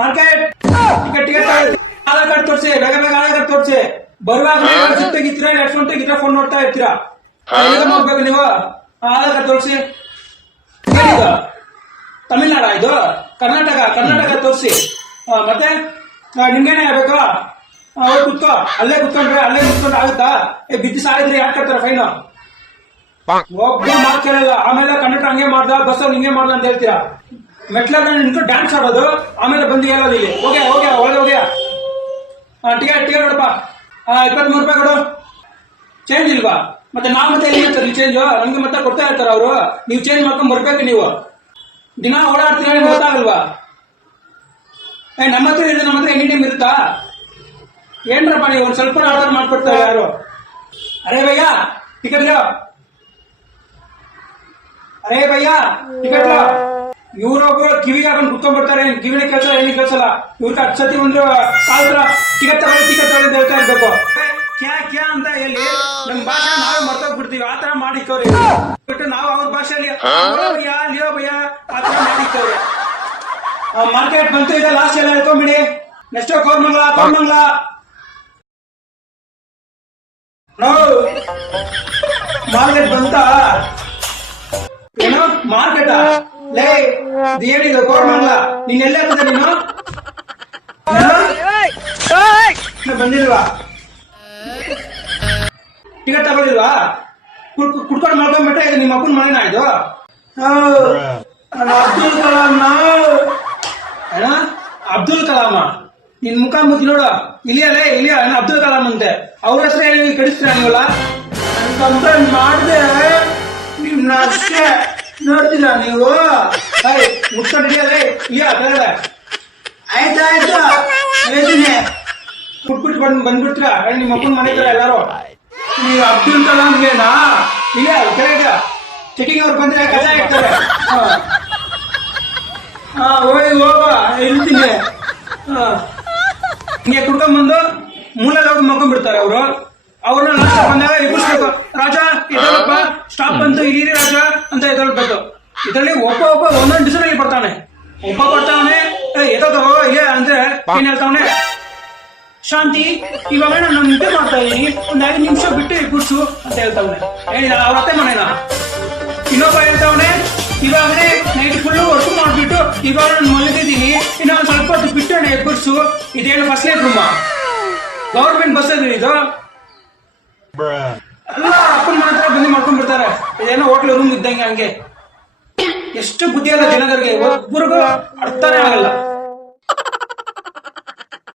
Market ticket ticket Aadhaar card ತೋರಿಸಿ, ಬೇಗ ಬೇಗ ಆಧಾರ್ ಕಾರ್ಡ್ ತೋರಿಸಿ. ಬರುವಾಗ ತೆಗಿತೀರಾ, ಎಡ್ಸ್ಕೊಂಡ್ ತೆಗಿತೀರಾ, ಫೋನ್ ನೋಡ್ತಾ ಇರ್ತೀರಾ. ನೋಡ್ಬೇಕು ನೀವು. ಆಧಾರ್ ಕಾರ್ಡ್ ತೋರಿಸಿ. ಏನಿದು ತಮಿಳ್ನಾಡ, ಇದು ಕರ್ನಾಟಕ? ಕರ್ನಾಟಕ ತೋರಿಸಿ. ಮತ್ತೆ ನಿಮ್ಗೇನೆ ಆಗ್ಬೇಕು. ಅವ್ರು ಕುತ್ಕೋ, ಅಲ್ಲೇ ಕುತ್ಕೊಂಡ್ರೆ ಅಲ್ಲೇ ಕುತ್ಕೊಂಡ್ರೆ ಆಗುತ್ತಾ? ಬಿದ್ದು ಸಾಯಿದ್ರೆ ಯಾಕೆ ಕಟ್ತಾರ ಫೈನ್? ಒಬ್ಬರು ಮಾತು ಕೇಳಲ್ಲ. ಆಮೇಲೆ ಕಂಡಕ್ಟರ್ ಹಂಗೆ ಮಾಡ್ದ, ಬಸ್ಸಲ್ಲಿ ಹಿಂಗೆ ಮಾಡ್ದ ಅಂತ ಹೇಳ್ತೀರಾ. ಮೆಟ್ಲಾಗ ನಿಂತು ಡ್ಯಾನ್ಸ್ ಆಡೋದು, ಆಮೇಲೆ ಬಂದು ಹೇಳೋದು ಇಲ್ಲಿ. ಹೋಗ್ಯಾ ಹೋಗ್ಯಾ ಒಳಗೆ ಹೋಗ್ಯಾ. ಟಿಕೆಟ್ ಟಿಕೆಟ್ ಕೊಡಪ್ಪ. 23 ರೂಪಾಯಿ ಕೊಡು. ಚೇಂಜ್ ಇಲ್ವಾ? ಮತ್ತೆ ನಾವು ಮತ್ತೆ ಎಲ್ಲಿ ಇರ್ತಾರೆ ಚೇಂಜ್? ನಮ್ಗೆ ಮತ್ತೆ ಕೊಡ್ತಾ ಇರ್ತಾರ ಅವರು. ನೀವು ಚೇಂಜ್ ಮಾಡ್ಕೊಂಡ್ ಬರ್ಬೇಕು. ನೀವು ದಿನ ಓಡಾಡ್ತೀರ, ನಿಮ್ಗೆ ಗೊತ್ತಾಗಲ್ವಾ? ನಮ್ಮ ಹತ್ರ ಇದೆ, ನಮ್ಮ ಹತ್ರ ಎನಿ ಟೈಮ್ ಇರುತ್ತಾ? ಏನ್ರಪ್ಪ ನೀವು ಒಂದ್ ಸ್ವಲ್ಪ ಆರ್ಡರ್ ಮಾಡ್ಕೊಡ್ತಾರೆ ಯಾರು? ಅರೇ ಭಯ್ಯ ಟಿಕೆಟ್ ಲೋ, ಅರೇ ಭಯ್ಯ ಟಿಕೆಟ್ ಲೋ. ಇವ್ರೊಬ್ರು ಕಿವಿಗೆ ಹಾಕೊಂಡು ಕುತ್ಕೊಂಡ್ ಬರ್ತಾರೆ. ಕಿವಿನ ಕೆಲಸ ಏನಿ ಕೆಲಸಲ್ಲ ಇವ್ರಿಗೆ. 10 ಸತಿ ಒಂದು ಕಾಲ ಟಿಕೆಟ್ ತಗೊಳ್ಳಿ ಟಿಕೆಟ್ ತಗೊಳ್ಳಿ ಅಂತ ಹೇಳ್ತಾ ಇರ್ಬೇಕು. ಕ್ಯಾ ಕ್ಯಾ ಅಂತ ಹೇಳಿ ನಮ್ ಭಾಷೆ ನಾವೇ ಮರ್ತೋಗ್ಬಿಡ್ತೀವಿ. ಆತರ ಮಾಡಿಕ್ಕವ್ರಿ. ನಾವು ಅವ್ರ ಭಾಷೆಯಲ್ಲಿ ಲಿಯೋ ಭಯ್ಯ ಆತರ ಮಾಡಿಕ್ಕವ್ರಿ. ಮಾರ್ಕೆಟ್ ಬಂತು, ಇದೆ ಲಾಸ್ಟ್ ಎಲ್ಲ ಹೇಳ್ಕೊಂಬಿಡಿ. ನೆಕ್ಸ್ಟ್ ಕೋರ್ಮಂಗ್ಲ ಕೋರ್ಮಂಗ್ಲ. ಮಾರ್ಕೆಟ್ ಬಂತ? ಏನು ಮಾರ್ಕೆಟ್? ಲೇ ಏನಿದು ಕೋರ್ಮಂಗ್ಲ? ನೀನ್ ಎಲ್ಲ ನೀನು ಬಂದಿಲ್ವಾ? ಟಿಕೆಟ್ ತಗೊಳ್ಳಿಲ್ವಾ? ಕುಡ್ಕೊಂಡು ಮಾಡ್ಕೊಂಡ್ಬಿಟ್ರೆ ಇದು ನಿಮ್ಮ ಅಪ್ಪನ ಮನೆನಾ ಇದು? ಅಬ್ದುಲ್ ಕಲಾಂ ಅಣ್ಣ, ಅಬ್ದುಲ್ ಕಲಾಮ. ನಿನ್ ಮುಖ ಮುಚ್ಚಿ ನೋಡು. ಇಲ್ಲಿಯಲ್ಲೇ ಇಲ್ಲಿಯ ಅಬ್ದುಲ್ ಕಲಾಂ ಅಂತೆ. ಅವ್ರ ಹೆಸರು ಹೇಳಿ ಕಳಿಸ್ತೀರ ನೀವಲ್ಲ? ಕಂಪ್ಲೇಂಟ್ ಮಾಡಿದೆ ನಿಮ್ನ ಅಷ್ಟೇ ನೋಡ್ತೀರಾ ನೀವು? ಮುಟ್ಕೊಂಡಿದೆಯಲ್ಲೇ ಇಲ್ಲಿಯ ಬೇರೆ. ಆಯ್ತಾಯ್ತು ಹೇಳ್ತೀನಿ. ಕುಟ್ಬಿಟ್ಟು ಬಂದ್ಬಿಡ್ತೀರಾ ನಿಮ್ಮ ಅಪ್ಪನ ಮನೆ ಕಡೆ ಎಲ್ಲಾರು. ನೀವು ಅಬ್ದುಲ್ ಕಲಾಂಗೆನಾ? ಇಲ್ಲ ಕೆಳಗೆ ಚೆಕಿಂಗ್ ಅವ್ರು ಬಂದ್ರೆ ಕಸ ಇರ್ತಾರೆ. ಹೋಗಿ ಹೋಗ ಇರ್ತೀನಿ. ಹಿಂಗೆ ಕುಡ್ಕೊಂಡ್ಬಂದು ಮೂಲೆಲ್ಲ ಹೋಗಿ ಮಕ್ಕೊಂಡ್ಬಿಡ್ತಾರೆ ಅವರು. ಅವ್ರನ್ನ ಲಾಸ್ಟ್ ಬಂದಾಗ ಎಬ್ಬಿಸ್ಬೇಕು. ರಾಜ ಎದಳಪ್ಪ, ಸ್ಟಾಪ್ ಬಂತು, ಇಡೀ ರಾಜ ಅಂತ ಎದಳ್ಬೇಕು. ಇದರಲ್ಲಿ ಒಬ್ಬ ಒಂದೊಂದು ಡಿಸೈನ್ ಬರ್ತಾನೆ. ಒಬ್ಬ ಬರ್ತಾವನೆ ಎದೋ ಇಲ್ಲ ಅಂದ್ರೆ ಏನ್ ಹೇಳ್ತಾವನೆ, ಶಾಂತಿ ಇವಾಗ ನಾನು ನಿದ್ದೆ ಮಾಡ್ತಾ ಇದೀನಿ, ಒಂದ್ 5 ನಿಮಿಷ ಬಿಟ್ಟು ಎಬ್ಬಿಸು ಅಂತ ಹೇಳ್ತಾವನೆ. ಏನಿಲ್ಲ ಅವ್ರ ಅತ್ತೆ ಮನೇನ. ಇನ್ನೊಬ್ಬ ಹೇಳ್ತಾವನೆ, ಇವಾಗಲೇ ನೈಟ್ ಫುಲ್ಲು ವರ್ಕ್ ಮಾಡ್ಬಿಟ್ಟು ಇವಾಗ ನಾನು ಮಲಗಿದ್ದೀನಿ, ಇನ್ನ ಒಂದ್ ಸ್ವಲ್ಪ ಹೊತ್ತು ಬಿಟ್ಟು ಎಬ್ಬಿಸು. ಇದೇನು ಫಸ್ಟ್ ಏಡ್ ರೂಮ? ಗೌರ್ಮೆಂಟ್ ಬಸ್ ಇದೆ ಇದು? ಎಲ್ಲ ಅಪ್ಪನ ಮನೆ ಹತ್ರ ಬಂದು ಮಾಡ್ಕೊಂಡ್ ಬಿಡ್ತಾರೆ. ಇದೇನೋ ಹೋಟ್ಲ್ ರೂಮ್ ಇದ್ದಂಗೆ. ಹಂಗೆ ಎಷ್ಟು ಬುದ್ಧಿ ಅಲ್ಲ ಜನಗಳಿಗೆ, ಒಬ್ಬರಿಗೂ ಅರ್ಥನೇ ಆಗಲ್ಲ.